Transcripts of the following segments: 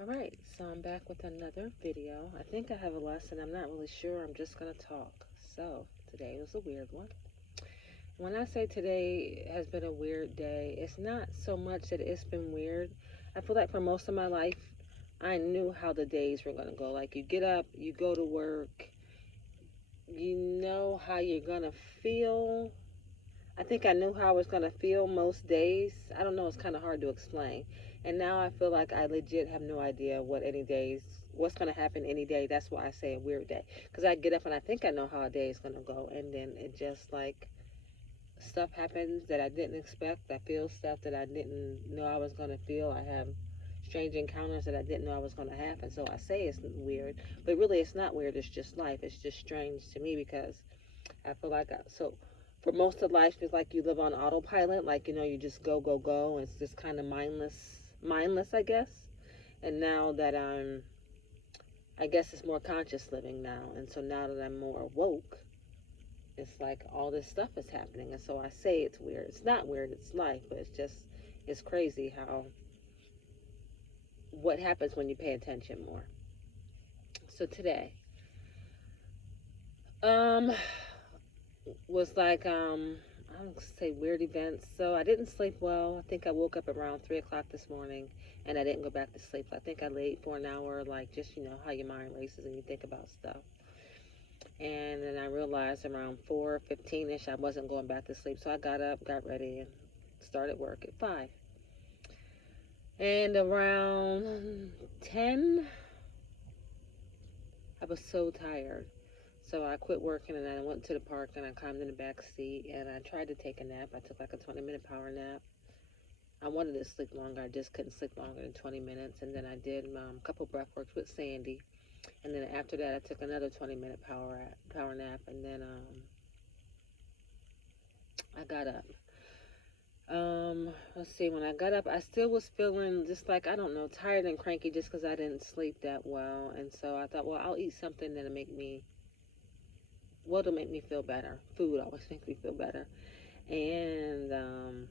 Alright, so I'm back with another video. I think I have a lesson. I'm not really sure. I'm just going to talk. So, today was a weird one. When I say today has been a weird day, it's not so much that it's been weird. I feel like for most of my life, I knew how the days were going to go. Like, you get up, you go to work, you know how you're going to feel. I think I knew how I was going to feel most days. I don't know, it's kind of hard to explain. And now I feel like I legit have no idea what's going to happen any day. That's why I say a weird day. Because I get up and I think I know how a day is going to go. And then it just like stuff happens that I didn't expect. I feel stuff that I didn't know I was going to feel. I have strange encounters that I didn't know I was going to happen. So I say it's weird. But really, it's not weird. It's just life. It's just strange to me because I feel like so for most of life it's like you live on autopilot, like you just go go go, and it's just kind of mindless, I guess. And now that I guess it's more conscious living now, and so now that I'm more woke, it's like all this stuff is happening, and so I say it's weird. It's not weird, it's life, but it's crazy how what happens when you pay attention more. So today, um, was like I don't say weird events. So I didn't sleep well. I think I woke up around 3 o'clock this morning, and I didn't go back to sleep. I think I laid for an hour, like just how your mind races and you think about stuff. And then I realized around 4:15 ish I wasn't going back to sleep. So I got up, got ready, and started work at 5. And around 10, I was so tired. So I quit working and I went to the park and I climbed in the back seat and I tried to take a nap. I took like a 20-minute power nap. I wanted to sleep longer. I just couldn't sleep longer than 20 minutes. And then I did a couple breath works with Sandy. And then after that, I took another 20-minute power nap. And then I got up. Let's see. When I got up, I still was feeling just like, I don't know, tired and cranky just because I didn't sleep that well. And so I thought, well, I'll eat something that'll make me feel better. Food always makes me feel better. And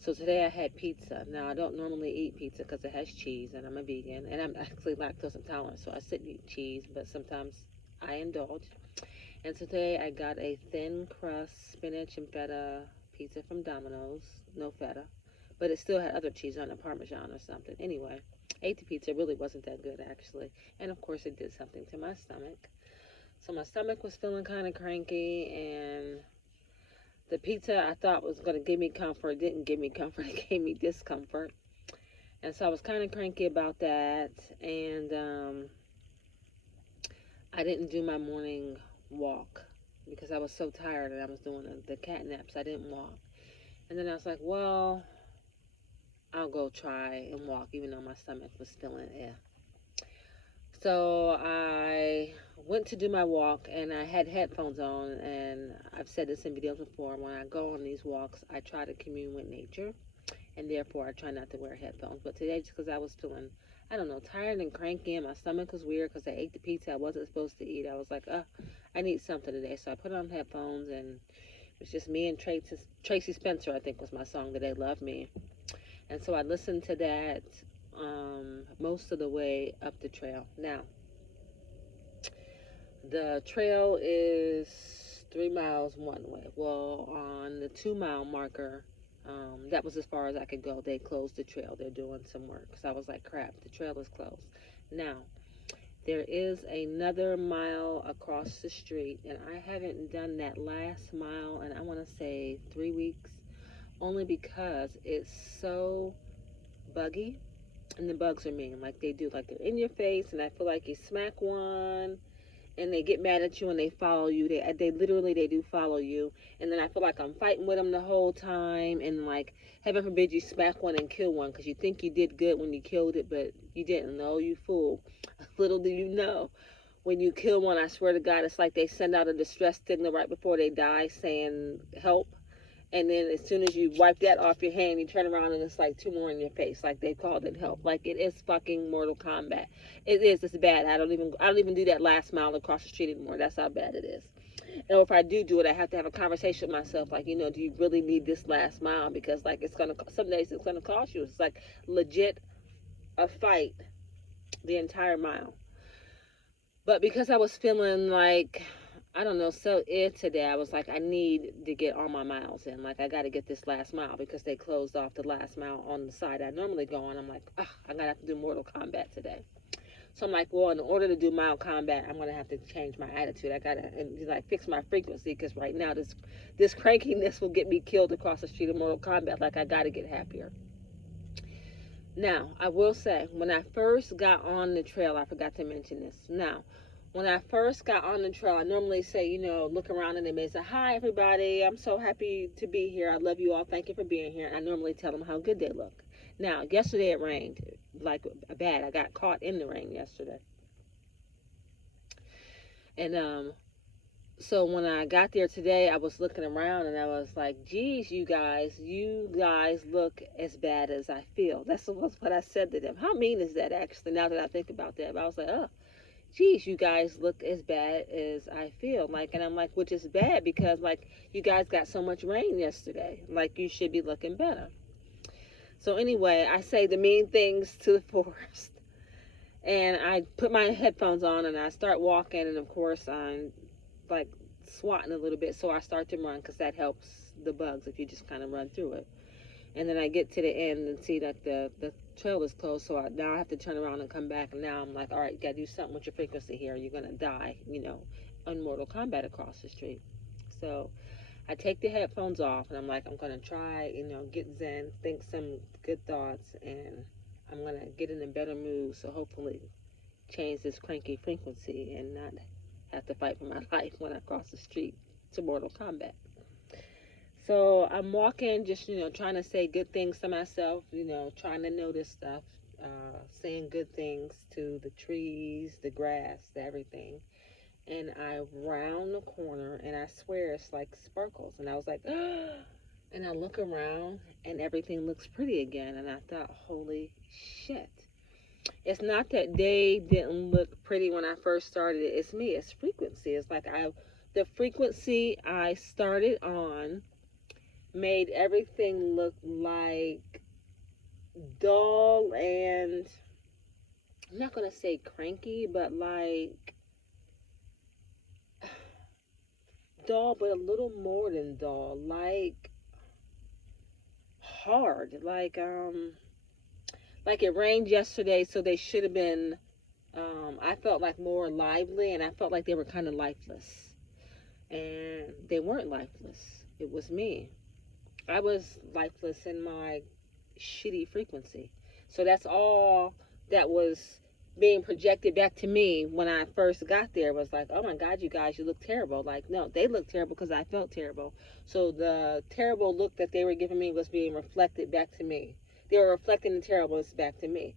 so today I had pizza. Now I don't normally eat pizza because it has cheese, and I'm a vegan, and I'm actually lactose intolerant, so I sit and eat cheese, but sometimes I indulge. And today I got a thin crust spinach and feta pizza from Domino's, no feta, but it still had other cheese on it, Parmesan or something. Anyway, ate the pizza. It really wasn't that good actually, and of course it did something to my stomach. So my stomach was feeling kind of cranky, and the pizza I thought was going to give me comfort didn't give me comfort. It gave me discomfort. And so I was kind of cranky about that. And I didn't do my morning walk because I was so tired and I was doing the cat naps. I didn't walk. And then I was like, well, I'll go try and walk even though my stomach was feeling ill. So I went to do my walk and I had headphones on. And I've said this in videos before. When I go on these walks, I try to commune with nature, and therefore I try not to wear headphones. But today, just because I was feeling, I don't know, tired and cranky, and my stomach was weird because I ate the pizza I wasn't supposed to eat, I was like, I need something today. So I put on headphones, and it was just me and Tracy Spencer, I think was my song today, Love Me. And so I listened to that most of the way up the trail. Now, the trail is 3 miles one way. Well, on the 2 mile marker, that was as far as I could go. They closed the trail. They're doing some work. So I was like, crap, the trail is closed. Now, there is another mile across the street, and I haven't done that last mile, and I want to say 3 weeks, only because it's so buggy. And the bugs are mean. Like they do, like they're in your face, and I feel like you smack one and they get mad at you and they follow you. They literally they do follow you, and then I feel like I'm fighting with them the whole time. And like heaven forbid you smack one and kill one because you think you did good when you killed it, but you didn't. No, you fool. Little do you know, when you kill one, I swear to God, it's like they send out a distress signal right before they die saying help. And then as soon as you wipe that off your hand, you turn around and it's like two more in your face, like they called it help. Like it is fucking Mortal Kombat. It is. It's bad. I don't even do that last mile across the street anymore. That's how bad it is. And if I do it, I have to have a conversation with myself. Like, do you really need this last mile? Because like some days it's gonna cost you. It's like legit a fight the entire mile. But because I was feeling like, I don't know, so today, I was like, I need to get all my miles in. Like, I got to get this last mile because they closed off the last mile on the side I normally go on. I'm like, I'm going to have to do Mortal Kombat today. So I'm like, well, in order to do Mortal Kombat, I'm going to have to change my attitude. I got to, and like, fix my frequency because right now this crankiness will get me killed across the street of Mortal Kombat. Like, I got to get happier. Now, I will say, when I first got on the trail, I forgot to mention this. Now, when I first got on the trail, I normally say, look around and they may say, hi, everybody. I'm so happy to be here. I love you all. Thank you for being here. And I normally tell them how good they look. Now, yesterday it rained like bad. I got caught in the rain yesterday. And so when I got there today, I was looking around and I was like, geez, you guys look as bad as I feel. That's what I said to them. How mean is that, actually, now that I think about that? But I was like, oh, geez, you guys look as bad as I feel. Like, and I'm like, which is bad because, like, you guys got so much rain yesterday. Like, you should be looking better. So anyway, I say the mean things to the forest. And I put my headphones on and I start walking. And, of course, I'm, like, swatting a little bit, so I start to run because that helps the bugs if you just kind of run through it. And then I get to the end and see that the trail is closed, so now I have to turn around and come back. And now I'm like, all right, you got to do something with your frequency here. You're going to die, on Mortal Kombat across the street. So I take the headphones off and I'm like, I'm going to try, get zen, think some good thoughts, and I'm going to get in a better mood, so hopefully change this cranky frequency and not have to fight for my life when I cross the street to Mortal Kombat. So I'm walking, just, trying to say good things to myself, trying to notice stuff, saying good things to the trees, the grass, everything. And I round the corner and I swear it's like sparkles. And I was like, and I look around and everything looks pretty again. And I thought, holy shit. It's not that they didn't look pretty when I first started it. It's me. It's frequency. It's like the frequency I started on made everything look like dull and, I'm not going to say cranky, but like dull, but a little more than dull. Like hard. Like it rained yesterday, so they should have been, I felt like more lively, and I felt like they were kind of lifeless. And they weren't lifeless. It was me. I was lifeless in my shitty frequency. So that's all that was being projected back to me when I first got there. Was like, oh my God, you guys, you look terrible. Like, no, they looked terrible because I felt terrible. So the terrible look that they were giving me was being reflected back to me. They were reflecting the terribleness back to me.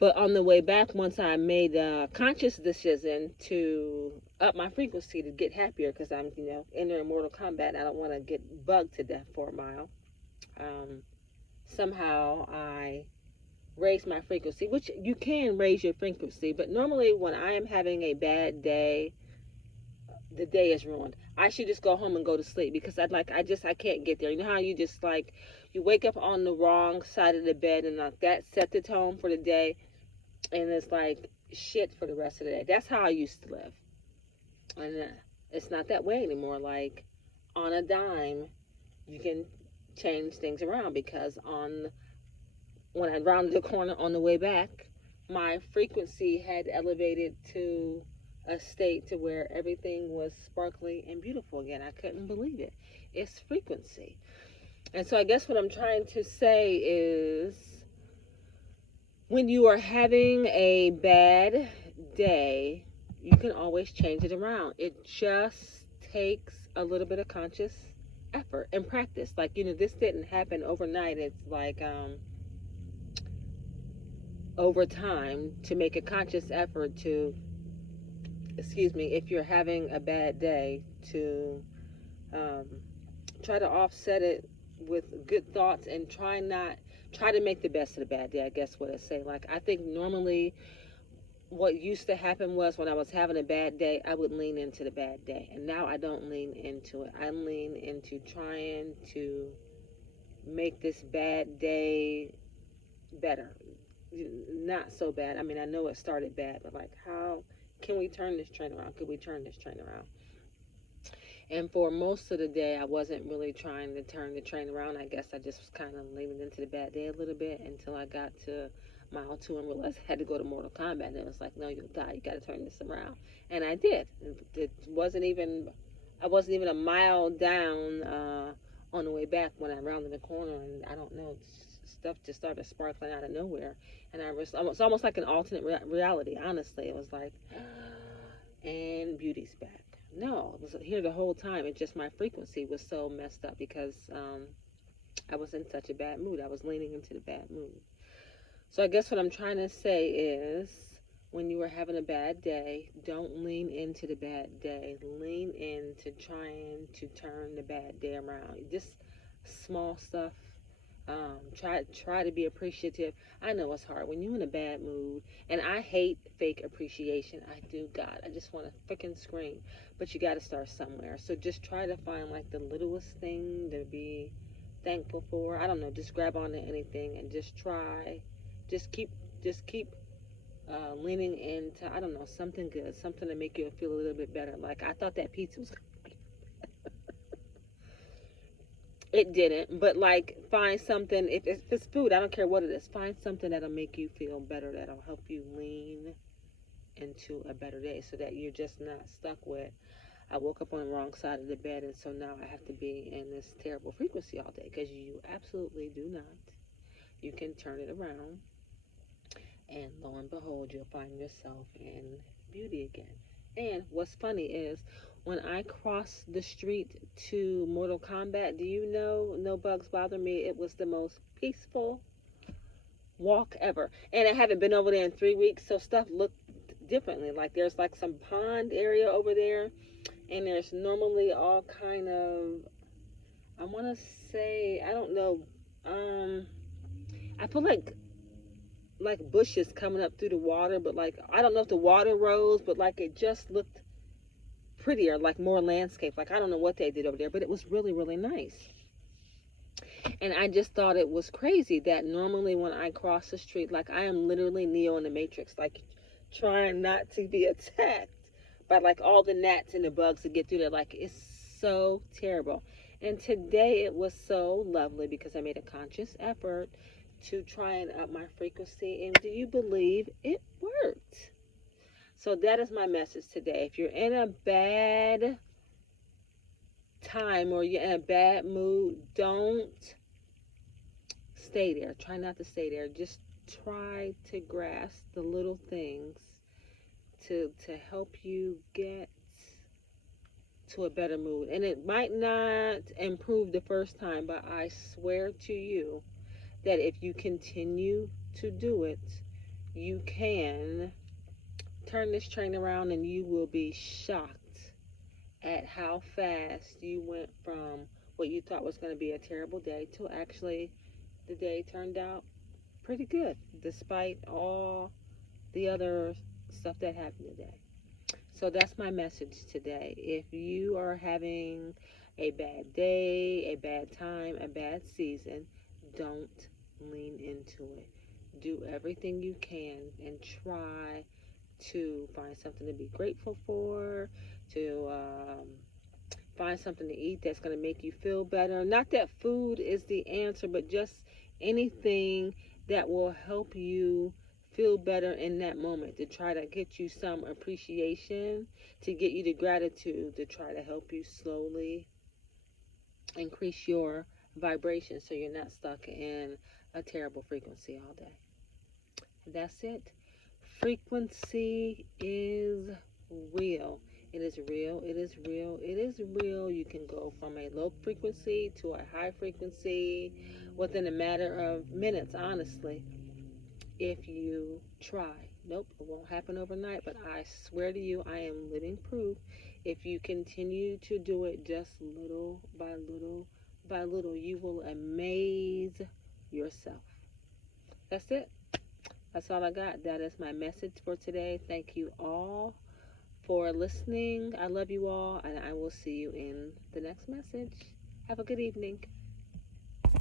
But on the way back, once I made a conscious decision to up my frequency to get happier, because I'm, entering Mortal Kombat and I don't want to get bugged to death for a mile, somehow I raised my frequency, which you can raise your frequency. But normally when I am having a bad day, the day is ruined. I should just go home and go to sleep because I can't get there. You know how you just like, you wake up on the wrong side of the bed and like that set the tone for the day, and it's like shit for the rest of the day. That's how I used to live. And it's not that way anymore. Like, on a dime, you can change things around because when I rounded the corner on the way back, my frequency had elevated to a state to where everything was sparkly and beautiful again. I couldn't believe it. It's frequency. And so I guess what I'm trying to say is, when you are having a bad day, you can always change it around. It just takes a little bit of conscious effort and practice. Like, this didn't happen overnight. It's like, over time, to make a conscious effort to, if you're having a bad day, to try to offset it with good thoughts and try to make the best of the bad day. I guess what I say. Like, I think normally what used to happen was when I was having a bad day, I would lean into the bad day. And now I don't lean into it. I lean into trying to make this bad day better. not so bad. I mean, I know it started bad, but like, how can we turn this train around? Could we turn this train around? And for most of the day, I wasn't really trying to turn the train around. I guess I just was kind of leaning into the bad day a little bit until I got to mile two and realized I had to go to Mortal Kombat. And it was like, no, you'll die. You got to turn this around. And I did. It wasn't even, I wasn't even a mile down on the way back when I rounded the corner. And I don't know, stuff just started sparkling out of nowhere. And I was almost like an alternate reality, honestly. It was like, and beauty's back. No, it was here the whole time. It just my frequency was so messed up because I was in such a bad mood. I was leaning into the bad mood. So I guess what I'm trying to say is when you are having a bad day, don't lean into the bad day. Lean into trying to turn the bad day around. Just small stuff. Try to be appreciative. I know it's hard when you're in a bad mood, and I hate fake appreciation. I do, God. I just want to freaking scream. But you got to start somewhere. So just try to find like the littlest thing to be thankful for. I don't know. Just grab onto anything and just try. Just keep. Just keep leaning into, I don't know, something good, something to make you feel a little bit better. Like I thought that pizza was, it didn't, but like find something. If it's food, I don't care what it is. Find something that'll make you feel better. That'll help you lean into a better day, so that you're just not stuck with, I woke up on the wrong side of the bed, and so now I have to be in this terrible frequency all day. Because you absolutely do not. You can turn it around, and lo and behold, you'll find yourself in beauty again. And what's funny is when I crossed the street to Mortal Kombat, do you know, no bugs bother me? It was the most peaceful walk ever. And I haven't been over there in 3 weeks, so stuff looked differently. Like there's like some pond area over there, and there's normally all kind of, I want to say, I don't know, I feel like bushes coming up through the water, but like I don't know if the water rose, but like it just looked prettier, like more landscape. Like I don't know what they did over there, but it was really, really nice. And I just thought it was crazy that normally when I cross the street, like I am literally Neo in the Matrix, like trying not to be attacked by like all the gnats and the bugs to get through there. Like it's so terrible. And today it was so lovely because I made a conscious effort to try and up my frequency. And do you believe it worked? So that is my message today. If you're in a bad time or you're in a bad mood, don't stay there. Try not to stay there. Just try to grasp the little things to help you get to a better mood. And it might not improve the first time, but I swear to you that if you continue to do it, you can turn this train around, and you will be shocked at how fast you went from what you thought was going to be a terrible day to actually the day turned out pretty good despite all the other stuff that happened today. So that's my message today. If you are having a bad day, a bad time, a bad season, don't lean into it. Do everything you can and try to find something to be grateful for, to find something to eat that's going to make you feel better. Not that food is the answer, but just anything that will help you feel better in that moment, to try to get you some appreciation, to get you to gratitude, to try to help you slowly increase your vibration so you're not stuck in a terrible frequency all day. That's it. Frequency is real. It is real. It is real. It is real. You can go from a low frequency to a high frequency within a matter of minutes, honestly, if you try. Nope, it won't happen overnight, but I swear to you, I am living proof. If you continue to do it just little by little by little, you will amaze yourself. That's it. That's all I got. That is my message for today. Thank you all for listening. I love you all, and I will see you in the next message. Have a good evening.